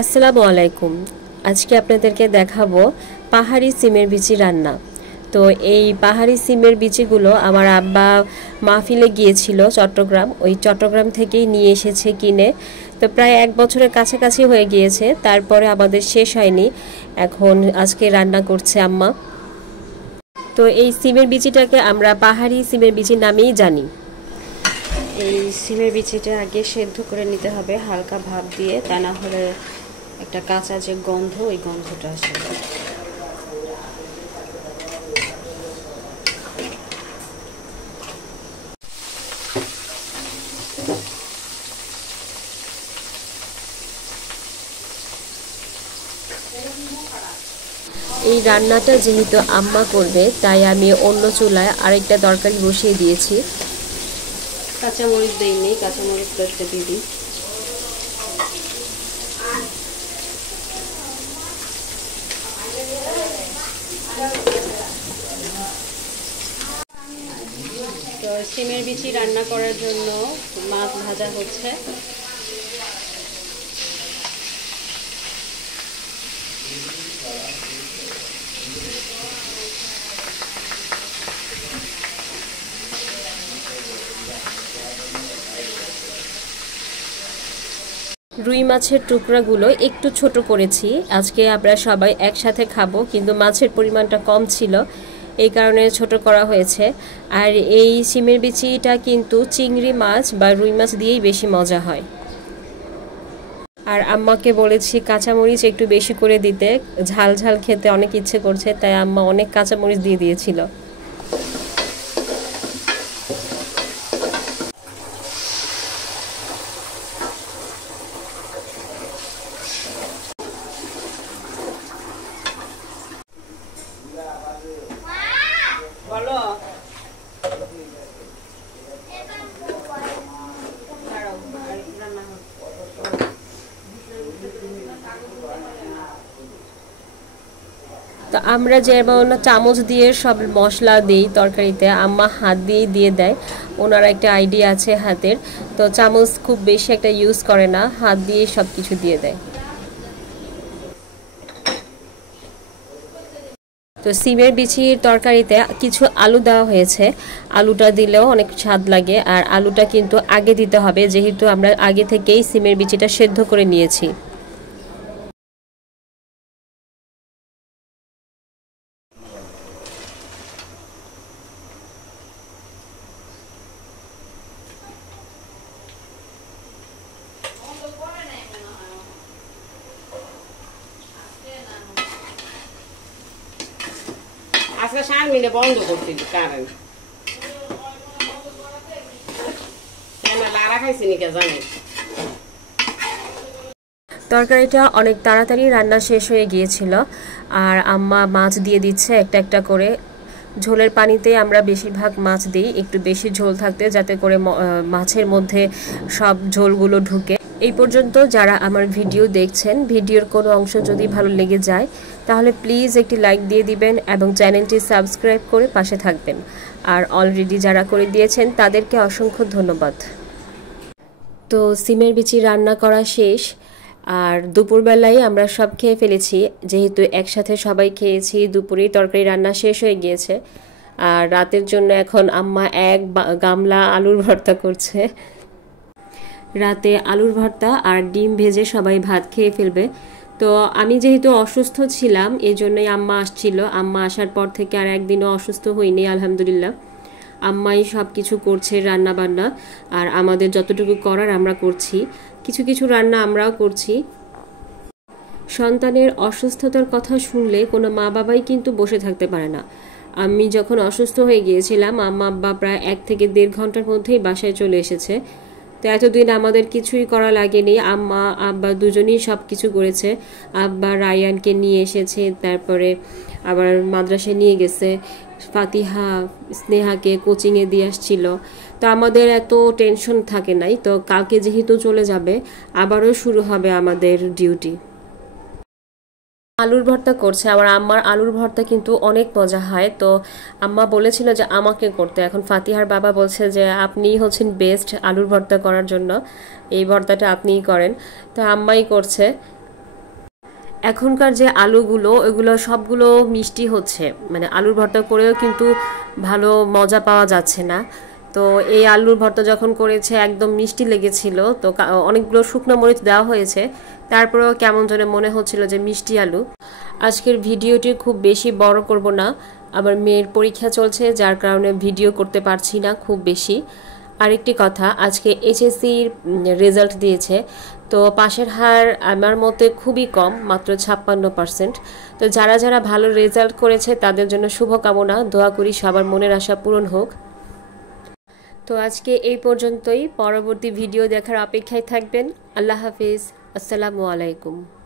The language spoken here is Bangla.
আসসালামু আলাইকুম। আজকে আপনাদেরকে দেখাবো পাহাড়ি সিমের বিচি রান্না। তো এই পাহাড়ি সিমের বিচিগুলো আমার আব্বা মাহফিলে গিয়েছিল চট্টগ্রাম, ওই চট্টগ্রাম থেকেই নিয়ে এসেছে কিনে। তো প্রায় 1 বছরের কাছাকাছি হয়ে গিয়েছে, তারপরে আমাদের শেষ হয়নি। এখন আজকে রান্না করছে আম্মা। তো এই সিমের বিচিটাকে আমরা পাহাড়ি সিমের বিচি নামেই জানি। এই সিমের বিচিটা আগে সেদ্ধ করে নিতে হবে হালকা ভাপ দিয়ে, তা না হলে একটা কাঁচা যে গন্ধ, ওই গন্ধটা আসে। এই রান্নাটা যেহেতু আম্মা করবে, তাই আমি অন্য চুলায় আরেকটা তরকারি বসিয়ে দিয়েছি। কাঁচামরিচ দিইনি, কাঁচামরিচ করতে দিয়ে দিই। তো সিমের বিচি রান্না করার জন্য মাছ ভাজা হচ্ছে। রুই মাছের টুকরাগুলো একটু ছোট করেছি, আজকে আমরা সবাই একসাথে খাবো, কিন্তু মাছের পরিমাণটা কম ছিল, এই কারণে ছোট করা হয়েছে। আর এই সিমের বিচিটা কিন্তু চিংড়ি মাছ বা রুই মাছ দিয়েই বেশি মজা হয়। আর আম্মাকে বলেছি কাঁচামরিচ একটু বেশি করে দিতে, ঝাল ঝাল খেতে অনেক ইচ্ছে করছে, তাই আম্মা অনেক কাঁচামরিচ দিয়ে দিয়েছিল। তো আমরা যেমন চামচ দিয়ে সব মশলা দিই তরকারিতে, আম্মা হাত দিয়েই দিয়ে দেয়। ওনার একটা আইডিয়া আছে হাতের, তো চামচ খুব বেশি একটা ইউজ করে না, হাত দিয়েই সব কিছু দিয়ে দেয়। তো সিমের বিচির তরকারিতে কিছু আলু দেওয়া হয়েছে, আলুটা দিলেও অনেক স্বাদ লাগে। আর আলুটা কিন্তু আগে দিতে হবে, যেহেতু আমরা আগে থেকেই সিমের বিচিটা সেদ্ধ করে নিয়েছি। আজকে 7 মিনিটে বন্ধ করছিল কারেন্ট। লারা খাইছি নিকে জানি। তরকারিটা অনেক তাড়াতাড়ি রান্না শেষ হয়ে গিয়েছিল, আর আম্মা মাছ দিয়ে দিচ্ছে একটা একটা করে। ঝোলের পানিতে আমরা বেশিরভাগ মাছ দিই, একটু বেশি ঝোল থাকতে, যাতে করে মাছের মধ্যে সব ঝোলগুলো ঢুকে। এই পর্যন্ত যারা আমার ভিডিও দেখছেন, ভিডিওর কোনো অংশ যদি ভালো লেগে যায় তাহলে প্লিজ একটি লাইক দিয়ে দিবেন এবং চ্যানেলটি সাবস্ক্রাইব করে পাশে থাকবেন। আর অলরেডি যারা করে দিয়েছেন তাদেরকে অসংখ্য ধন্যবাদ। তো সিমের বিচি রান্না করা শেষ, আর দুপুরবেলায় আমরা সব খেয়ে ফেলেছি, যেহেতু একসাথে সবাই খেয়েছি। দুপুরেই তরকারি রান্না শেষ হয়ে গিয়েছে, আর রাতের জন্য এখন আম্মা এক গামলা আলুর ভর্তা করছে। রাতে আলুর ভর্তা আর ডিম ভেজে সবাই ভাত খেয়ে ফেলবে। তো আমি যেহেতু অসুস্থ ছিলাম, এই জন্যই আম্মা আসছিল। আম্মা আসার পর থেকে আর একদিনও অসুস্থ হইনি, আলহামদুলিল্লাহ। আম্মাই সব কিছু করছে, রান্না বান্না, আর আমাদের যতটুকু করার আমরা করছি। কিছু কিছু রান্না আমরাও করছি। সন্তানের অসুস্থতার কথা শুনলে কোনো মা বাবাই কিন্তু বসে থাকতে পারে না। আমি যখন অসুস্থ হয়ে গিয়েছিলাম, আম্মা আব্বা প্রায় 1 থেকে 1.5 ঘন্টার মধ্যেই বাসায় চলে এসেছে। তো এতদিন আমাদের কিছুই করা লাগেনি, আম্মা আব্বা দুজনেই সব কিছু করেছে। আব্বা রায়ানকে নিয়ে এসেছে, তারপরে আবার মাদ্রাসায় নিয়ে গেছে, ফাতিহা স্নেহাকে কোচিংয়ে দিয়ে আসছিল। তো আমাদের এত টেনশন থাকে নাই। তো কালকে যেহেতু চলে যাবে, আবারও শুরু হবে আমাদের ডিউটি। আলুর ভর্তা করছে। আমার আম্মার আলুর ভর্তা কিন্তু অনেক মজা হয়। তো আম্মা বলেছিল যে আমাকে করতে, এখন ফাতিহার বাবা বলছে যে আপনিই হচ্ছেন বেস্ট আলুর ভর্তা করার জন্য, এই ভর্তাটা আপনিই করেন। তো আম্মাই করছে। এখনকার যে আলুগুলো ওইগুলো সবগুলো মিষ্টি হচ্ছে, মানে আলুর ভর্তা করেও কিন্তু ভালো মজা পাওয়া যাচ্ছে না। তো এই আলুর ভর্তা যখন করেছে একদম মিষ্টি লেগেছিল, তো অনেকগুলো শুকনো মরিচ দেওয়া হয়েছে, তারপরেও কেমন যেন মনে হচ্ছিল যে মিষ্টি আলু। আজকের ভিডিওটি খুব বেশি বড় করব না, আবার মেয়ের পরীক্ষা চলছে যার কারণে ভিডিও করতে পারছি না খুব বেশি। আরেকটি কথা, আজকে এইচএসসির রেজাল্ট দিয়েছে, তো পাশের হার আমার মতে খুবই কম, মাত্র 56%। তো যারা যারা ভালো রেজাল্ট করেছে তাদের জন্য শুভকামনা, দোয়া করি সবার মনের আশা পূরণ হোক। তো আজকে এই পর্যন্তই, পরবর্তী ভিডিও দেখার অপেক্ষায় থাকবেন। আল্লাহ হাফিজ, আসসালামু আলাইকুম।